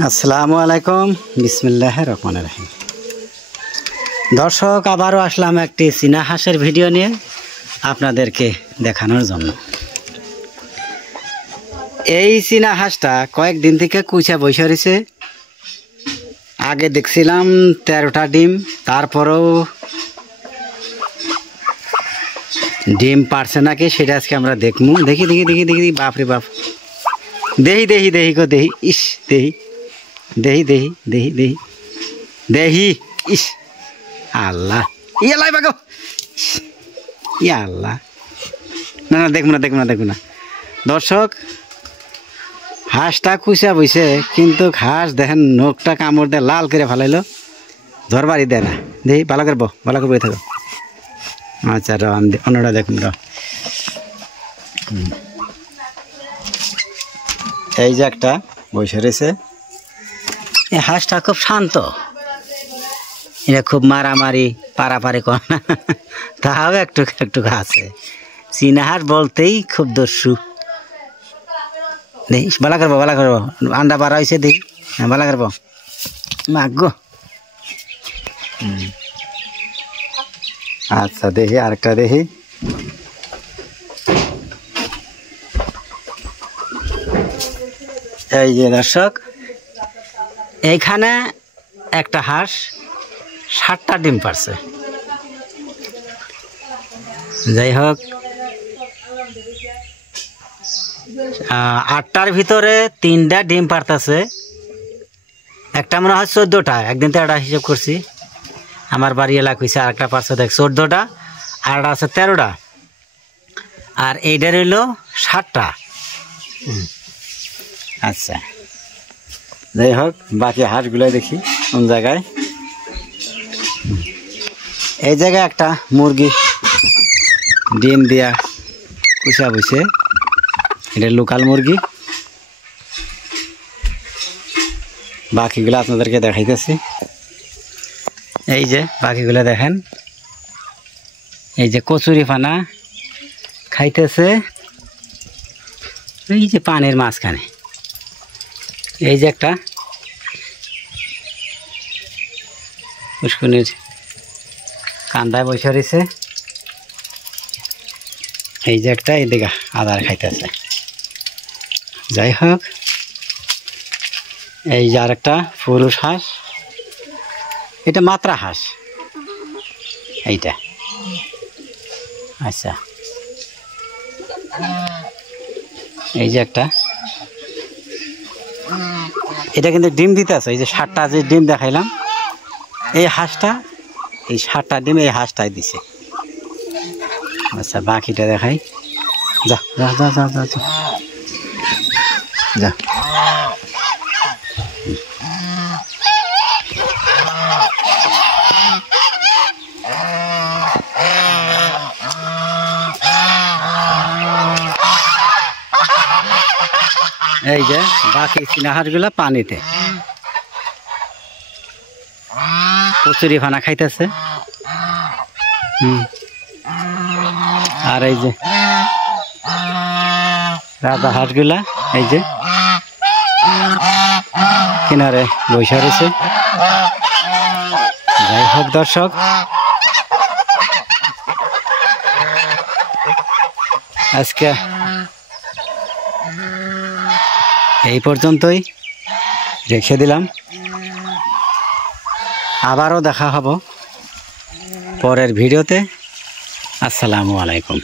আসসালামু আলাইকুম, বিসমিল্লাহির রহমানির রহিম। দর্শক, আবারও আসলাম একটি চীনা হাঁসের ভিডিও নিয়ে আপনাদেরকে দেখানোর জন্য। এই চীনা হাঁসটা কয়েকদিন থেকে কুইচা বসে রয়েছে। আগে দেখছিলাম 13টা ডিম, তারপরেও ডিম পারছে নাকি সেটা আজকে আমরা দেখবো। দেখি দেখি দেখি দেখি বাপরে বাপ, দেহি দেহি দেহি গো দেহি, ইস দেহি দেহি দেহি দেহি দেহি দেহি, ইস আল্লাহ, ইয়ালাই বাগো, ইয়া আল্লাহ। না না, দেখবো না দেখবো না দেখবো না। দর্শক, হাঁসটা কুচা বইছে, কিন্তু হাঁস দেখেন নখটা কামড় দেয় লাল করে ফেলাইলো, ধরবারই দেয় না। দেখি ভালো করবো, ভালো করে বই থাকো। আচ্ছা র, অন্যটা দেখুন র। এই যে একটা বসে রয়েছে। এই হাঁসটা খুব শান্ত, এটা খুব মারামারি পারাপারি করে না, তাও একটু একটু আছে। চীনা হাঁস বলতেই খুব দস্যু। দেখি ভালো করবো, ভালো করবো, আন্ডা বাড়া হয়েছে, দেখি ভালো করবো। মাগো, আচ্ছা দেখি আরেকটা দেখি। এই যে দর্শক, এইখানে একটা হাঁস 7টা ডিম পারছে। যাই হোক, 8টার ভিতরে 3টা ডিম পারতেছে। একটা মনে হয় 14টা, একদিন 13টা হিসেব করছি। আমার বাড়ি এলাকা হয়েছে আরেকটা পারছে, দেখ 14টা, আর আছে 13টা, আর এইটা রইল 7টা। আচ্ছা, যাই হোক, বাকি হাঁসগুলো দেখি কোন জায়গায়। এই জায়গায় একটা মুরগি ডিম দিয়া কুচা বসে, এটা লোকাল মুরগি। বাকিগুলো আপনাদেরকে দেখাইতেছি। এই যে বাকিগুলো দেখেন, এই যে কচুরি পানা খাইতেছে, এই যে পানির মাঝখানে। এই যে একটা পুষ্কুনির কান্দায় বসে রয়েছে। এই যে একটা এদিকে আদার খাইতেছে। যাই হোক, এই যে আরেকটা পুরুষ হাঁস, এটা মাত্রা হাঁস এইটা। আচ্ছা, এই যে একটা, এটা কিন্তু ডিম দিতে আছে। এই যে 7টা যে ডিম দেখাইলাম, এই হাঁসটা, এই 7টা ডিম এই হাঁসটাই দিছে। আচ্ছা, বাকিটা দেখাই। যা যা যা যা যা যা যা। এই যে বাকি চীনা হাঁসগুলা পানিতে কচুরি ফানা খাইতেছে। আর এই যে রাজা হাঁসগুলা, এই যে কিনারে বসে রয়েছে। যাই হোক দর্শক, আজকে এই পর্যন্তই রেখে দিলাম। আবারও দেখা হব পরের ভিডিওতে। আসসালামু আলাইকুম।